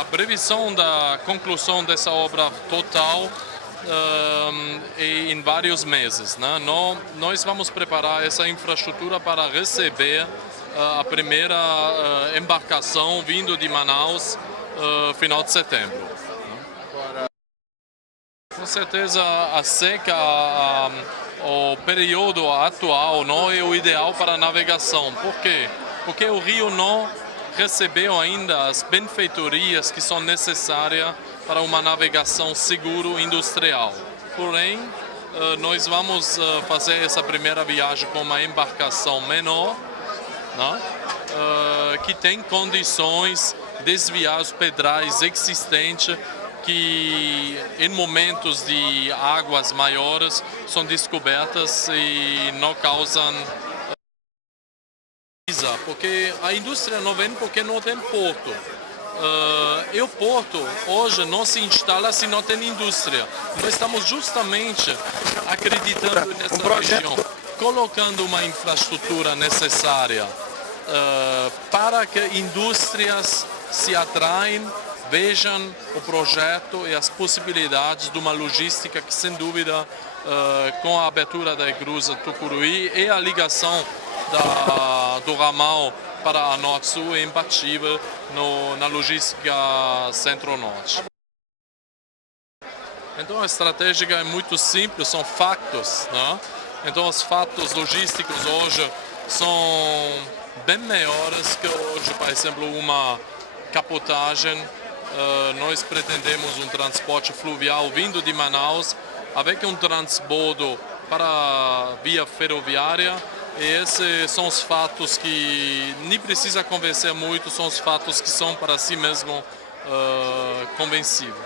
a previsão da conclusão dessa obra total em vários meses, né? Nós vamos preparar essa infraestrutura para receber a primeira embarcação vindo de Manaus final de setembro. Com certeza a seca, o período atual não é o ideal para a navegação. Por quê? Porque o rio não recebeu ainda as benfeitorias que são necessárias para uma navegação segura industrial. Porém, nós vamos fazer essa primeira viagem com uma embarcação menor, né? Que tem condições de desviar os pedrais existentes que em momentos de águas maiores são descobertas e não causam porque a indústria não vem porque não tem porto. E o porto hoje não se instala se não tem indústria. Nós estamos justamente acreditando nessa região, colocando uma infraestrutura necessária para que indústrias se atraem, vejam o projeto e as possibilidades de uma logística que, sem dúvida, com a abertura da Ecrusa Tucuruí e a ligação do ramal para a Norte-Sul é imbatível na logística Centro-Norte. Então a estratégia é muito simples, são fatos, né? Então os fatos logísticos hoje são bem maiores que hoje, por exemplo, uma capotagem. Nós pretendemos um transporte fluvial vindo de Manaus, avec um transbordo para via ferroviária. E esses são os fatos que nem precisa convencer muito, são os fatos que são para si mesmo convencíveis.